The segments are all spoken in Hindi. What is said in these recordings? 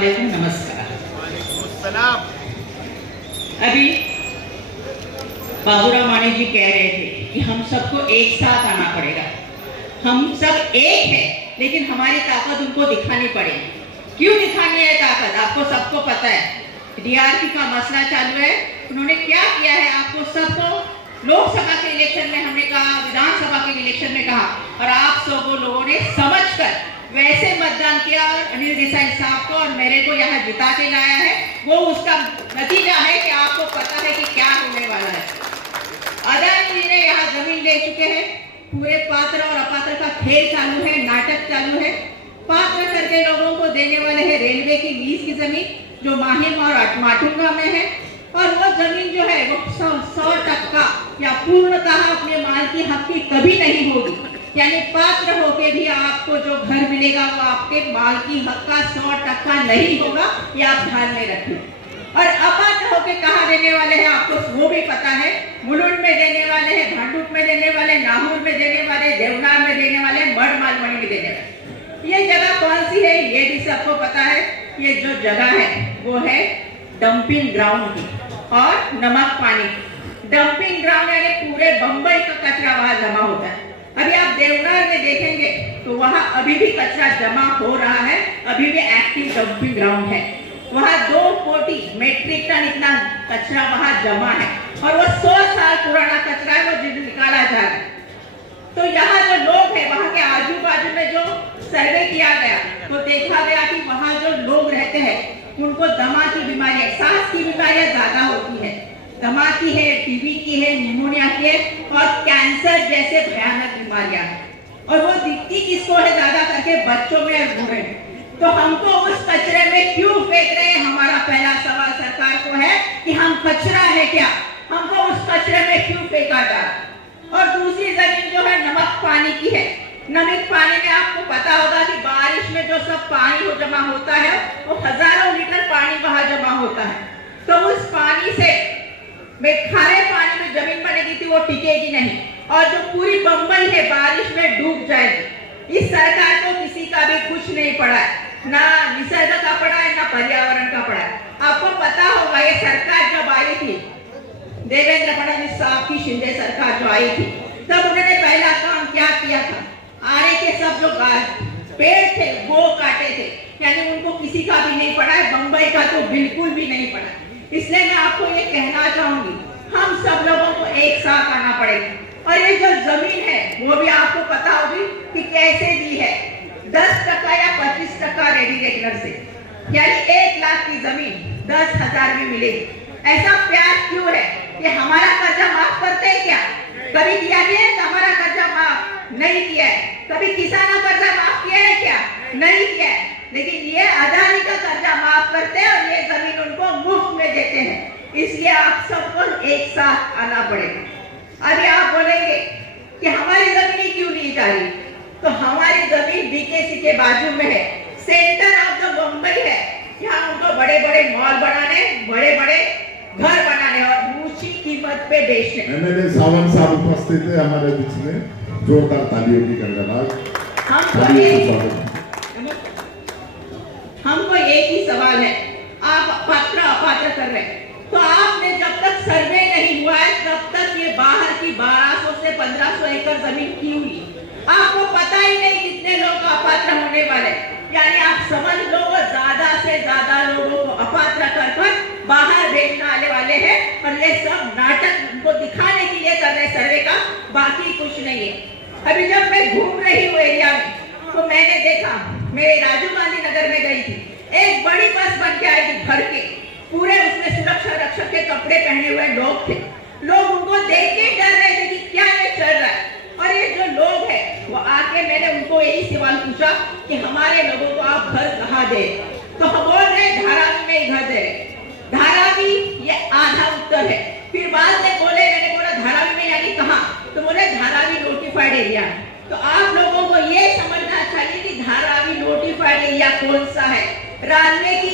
वालेकुम, नमस्कार। अभी बाबूराव माने जी कह रहे थे कि हम सबको एक साथ आना पड़ेगा। हम सब एक हैं, लेकिन हमारी ताकत उनको दिखानी पड़ेगी। क्यों दिखानी है ताकत? आपको सबको पता है। डीआरपी का मसला चालू है। उन्होंने क्या किया है आपको सबको लोकसभा के इलेक्शन में हमने कहा, विधानसभा के इलेक्शन में कहा, और आप सब लोगों ने समझकर वैसे मतदान किया और अनिल देसाई साहब को और मेरे को यहाँ जिता के लाया है। वो उसका नतीजा है कि आपको पता है कि क्या होने वाला है। अदानी जी ने यहाँ जमीन ले चुके हैं। पूरे पात्र और अपात्र का खेल चालू है, नाटक चालू है। पात्र करके लोगों को देने वाले हैं रेलवे की लीज की जमीन जो माहिम और माटुंगा में है, और वो जमीन जो है वो 100% या पूर्णतः अपने मालकी हक की कभी नहीं होगी। यानी पात्र होके भी आपको जो घर मिलेगा वो आपके मालकी हक का 100% नहीं होगा, ये आप ध्यान में रखें। और अपात्र होके कहाँ देने वाले हैं आपको वो भी पता है। मुलुंड में देने वाले हैं, भांडुप में देने वाले, नाहूर में देने वाले, देवनार में देने वाले, मड मालवनी में देने वाले। ये जगह कौन सी है ये भी सबको पता है। ये जो जगह है वो है डंपिंग ग्राउंड की और नमक पानी। डंपिंग ग्राउंड यानी पूरे बंबई का कचरा वहां जमा होता है। अभी आप देवनार में देखेंगे तो वहां अभी भी कचरा जमा हो रहा है, अभी भी एक्टिव डंपिंग ग्राउंड है। वहां 2 कोटी मेट्रिक टन इतना कचरा वहां जमा है, और वो 100 साल पुराना कचरा है, वो निकाला जा रहा है। तो यहाँ जो लोग हैं वहां के आजू बाजू में जो सर्वे किया गया तो देखा गया कि वहां जो लोग रहते हैं उनको दमा की बीमारियां, सांस की बीमारियां ज्यादा होती है। दमा की है, टीबी की है, निमोनिया की है और कैंसर जैसे भयानक बीमारियां हैं। और वो दिखती किसको है? ज्यादा करके बच्चों में और बूढ़े में। तो हमको उस कचरे में क्यों फेंक रहे हैं? हमारा पहला सवाल सरकार को है कि हम कचरा है क्या? हमको उस कचरे में क्यों फेंका जा रहा? और दूसरी जमीन जो है नमक पानी की है। नमक पानी में आपको पता होगा कि बारिश में जो सब पानी हो जमा होता है वो हजारों लीटर पानी वहां जमा होता है। तो उस पानी से खारे पानी में जमीन बनेगी थी वो टिकेगी नहीं, और जो पूरी बंबई है बारिश में डूब जाएगी। इस सरकार को किसी का भी कुछ नहीं पड़ा है, ना निसर्ग का पड़ा है ना पर्यावरण का पड़ा है। आपको पता होगा ये सरकार जब आई थी, देवेंद्र फडणवीस साहब की शिंदे सरकार जो आई थी, तब उन्होंने पहला काम क्या किया था? आरे के सब जो पेड़ थे वो काटे थे, यानी उनको किसी का भी नहीं पड़ा है। बंबई का तो बिल्कुल भी नहीं पड़ा। इसलिए मैं आपको ये कहना चाहूंगी, हम सब लोगों को एक साथ आना पड़ेगा। और ये जो जमीन है वो भी आपको पता होगी कि कैसे दी है, 10% या 25% रेडी रेगुलर से, यानी 1 लाख की जमीन 10,000 में मिलेगी। ऐसा प्यार क्यों है? कि हमारा कर्जा माफ करते हैं क्या? कभी किया है? हमारा कर्जा माफ नहीं किया है। कभी किसानों का कर्जा माफ किया है क्या? नहीं किया है। लेकिन ये अदानी का कर्जा माफ करते हैं और ये जमीन उनको मुफ्त में देते हैं। इसलिए आप सबको एक साथ आना पड़ेगा। अभी आप बोलेंगे कि हमारी जमीन क्यों नहीं जा रही? तो हमारी जमीन बीकेसी के बाजू में है, सेंटर ऑफ द मुंबई है। यहाँ उनको बड़े बड़े मॉल बनाने, बड़े बड़े घर बनाने और ऊंची कीमत पे बेचने। एमएलए सावंत साहब उपस्थित है हमारे बीच में, जोरदार तालियों की गड़गड़ाहट। हमको एक ही सवाल है, आप पात्र अपात्र कर रहे हैं, तो आपने जब तक सर्वे नहीं हुआ है तब तक ये बाहर की 1200 से 1500 एकड़ जमीन क्यों ली? आपको पता ही नहीं कितने लोग अपात्र होने वाले। यानी आप समझ लो वो ज्यादा से ज्यादा लोगों को अपात्र कर बाहर भेजने आने वाले हैं, और ये सब नाटक उनको दिखाने के लिए कर रहे सर्वे का, बाकी कुछ नहीं है। अभी जब मैं घूम रही हूँ एरिया में तो मैंने देखा, मैं राजीव गांधी नगर में गई थी, एक बड़ी बस बन के आई थी भर के, पूरे उसमें सुरक्षा रक्षक के कपड़े पहने हुए लोग थे। लोग उनको देख के डर रहे थे कि क्या ये चल रहा है। और ये जो लोग हैं वो आके मैंने उनको यही सवाल पूछा कि हमारे लोगों को आप घर कहाँ दे? तो हम बोल रहे धारावी में घर दे रहे। धारावी ये आधा उत्तर है। फिर बाद में बोले, मैंने बोला धारावी में यानी कहाँ? तो बोले धारावी नोटिफाइड एरिया। तो आप लोगों को ये समझना चाहिए कि धारावी नोटिफाइड एरिया कौन सा है। रेलवे की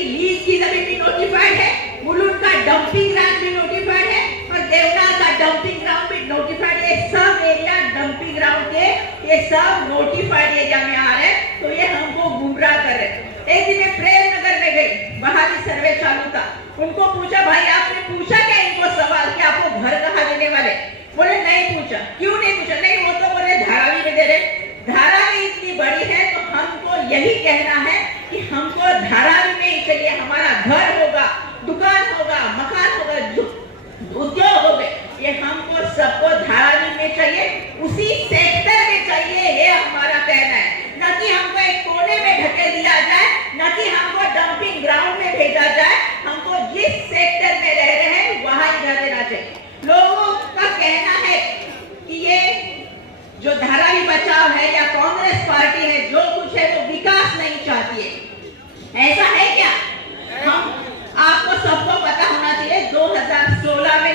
लीज की जमीन भी नोटिफाइड है, मुलुंड का डंपिंग ग्राउंड भी नोटिफाइड है, और देवनार का डंपिंग ग्राउंड भी नोटिफाइड है। सब एरिया डंपिंग ग्राउंड के ये सब नोटिफाइड एरिया में आ रहे हैं। तो ये हमको गुमराह कर रहे हैं। एक दिन प्रेम नगर बाहरी सर्वे चालू था, उनको पूछा भाई आपने पूछा क्या इनको सवाल कि आपको घर कहाँ देने वाले? बोले नहीं पूछा। क्यों नहीं पूछा? नहीं वो तो बोले धारावी में दे रहे। धारावी इतनी बड़ी है तो हमको यही कहना है कि हमको धारावी में ही चाहिए, हमारा घर होगा, दुकान होगा, मकान होगा, उद्योग हो गए, ये हमको सबको धारावी में चाहिए, उसी सेक्टर में चाहिए, ये हमारा कहना है। न कि हमको एक कोने में ढकेल दिया जाए, न कि हमको डंपिंग ग्राउंड में भेजा जाए, हमको जिस सेक्टर में रह रहे हैं वहां ही रह देना चाहिए। लोगों का कहना है कि ये जो धारावी बचाव है या कांग्रेस पार्टी है जो कुछ है वो विकास नहीं चाहती है, ऐसा है क्या? हम आपको सबको पता होना चाहिए 2016 में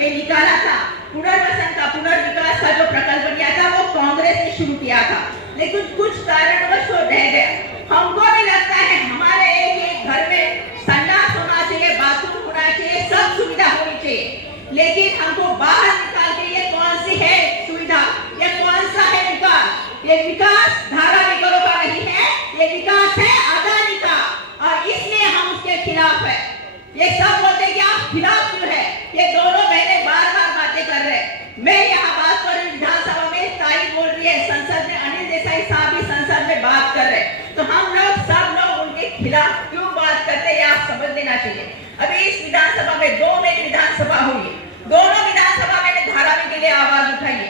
ये निकाला था पुनर्वसन का, पुनर्विकास का जो प्रकल्प किया था वो कांग्रेस ने शुरू किया था, लेकिन कुछ कारणवश वो रह गया। हमको भी लगता है हमारे एक घर में संडास होना चाहिए, बाथरूम होना चाहिए, सब सुविधा होनी चाहिए, लेकिन हमको बाहर निकाल के ये कौन सी है सुविधा, ये कौन सा है विकास? ये विकास धाराविकरों का नहीं है, ये विकास है अदानी का, और इसलिए हम उसके खिलाफ है। ये सब बोलते हैं कि आप खिलाफ क्यों है? ये दोनों बहने बार बार बातें कर रहे हैं। मैं यहाँ बात कर रही, विधानसभा में ताई बोल रही है, संसद में अनिल देसाई साहब भी संसद में बात कर रहे हैं, तो हम लोग सब लोग उनके खिलाफ क्यों बात करते हैं आप समझ लेना चाहिए। अभी इस विधानसभा में 2 मेरी विधानसभा हुई, दोनों विधानसभा मैंने धारावी के लिए आवाज उठाई है।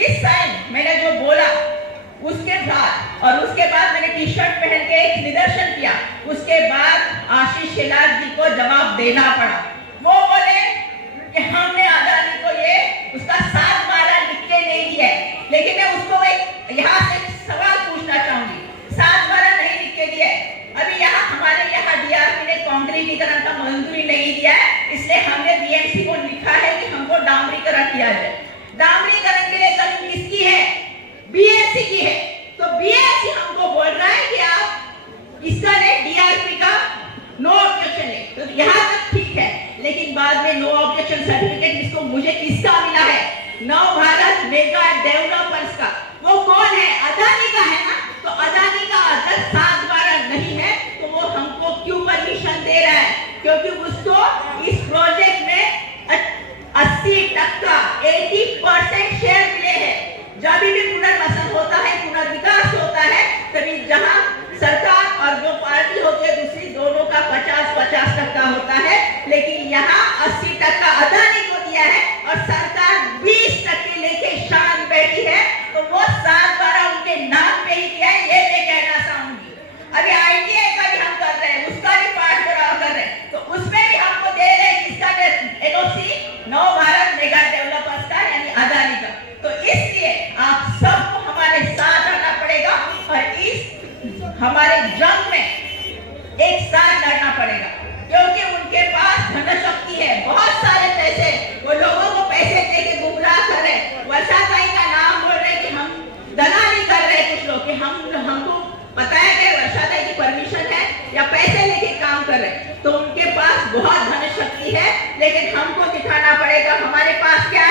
इस टाइम मैंने जो बोला उसके बाद और उसके बाद मैंने टी शर्ट पहन के एक निदर्शन किया, उसके बाद आशीष शेलार जी को जवाब देना पड़ा। वो बोले कि हमने अदानी को ये उसका 7/12 लिख के नहीं दिया है, लेकिन मैं उसको एक यहाँ से सवाल पूछना चाहूंगी, 7/12 नहीं लिख के दिया है। अभी यहाँ हमारे यहाँ डीआरपी ने कांक्रीटीकरण का मंजूरी नहीं दिया है, इसलिए हमने बीएमसी को लिखा है कि हमको डामरीकरण किया जाए। डामरीकरण के लिए जमीन किसकी है? बीएमसी की है। तो बीएमसी हमको बोल रहा है कि आप इसका ले डीआरपी का नो ऑब्जेक्शन ले, तो यहाँ तक ठीक है, लेकिन बाद में नो ऑब्जेक्शन सर्टिफिकेट इसको मुझे किसका मिला है? नव भारत मेगा डेवलपर्स का। वो कौन है? अदानी का है ना। तो अदानी का अगर 7/12 नहीं है तो वो हमको क्यों परमिशन दे रहा है? क्योंकि उसको इस प्रोजेक्ट में 80% 80% शेयर मिले हैं। जब भी पुनर्वसन होता है, पुनर्विकास होता है, तभी जहां सरकार और जो पार्टी होती है दूसरी, दोनों का 50-50% होता है, लेकिन यहाँ 80% अदानी को दिया है और सरकार 20% लेके शान बैठी है, तो वो 7/12 उनके नाम पे ही किया है, ये मैं कहना चाहूंगी। अभी आईटीआई का भी हम कर रहे हैं, उसका भी पाठ कर रहे हैं, तो उसमें भी हमको दे रहे हैं किसका एनओसी? नव भारत मेगा डेवलपर्स का, यानी अदानी का। तो इसलिए आप सबको हमारे साथ रहना पड़ेगा और इस हमारे जंग में एक साथ लड़ना पड़ेगा, क्योंकि उनके पास धनशक्ति है, बहुत सारे पैसे, वो लोगों को पैसे देके गुमराह कर रहे। वर्षाताई का नाम बोल रहे कि हम दलाली कर रहे हैं कुछ लोग, कि हमको पता है कि वर्षाताई की परमिशन है या पैसे लेके काम कर रहे, तो उनके पास बहुत धनशक्ति है, लेकिन हमको दिखाना पड़ेगा हमारे पास क्या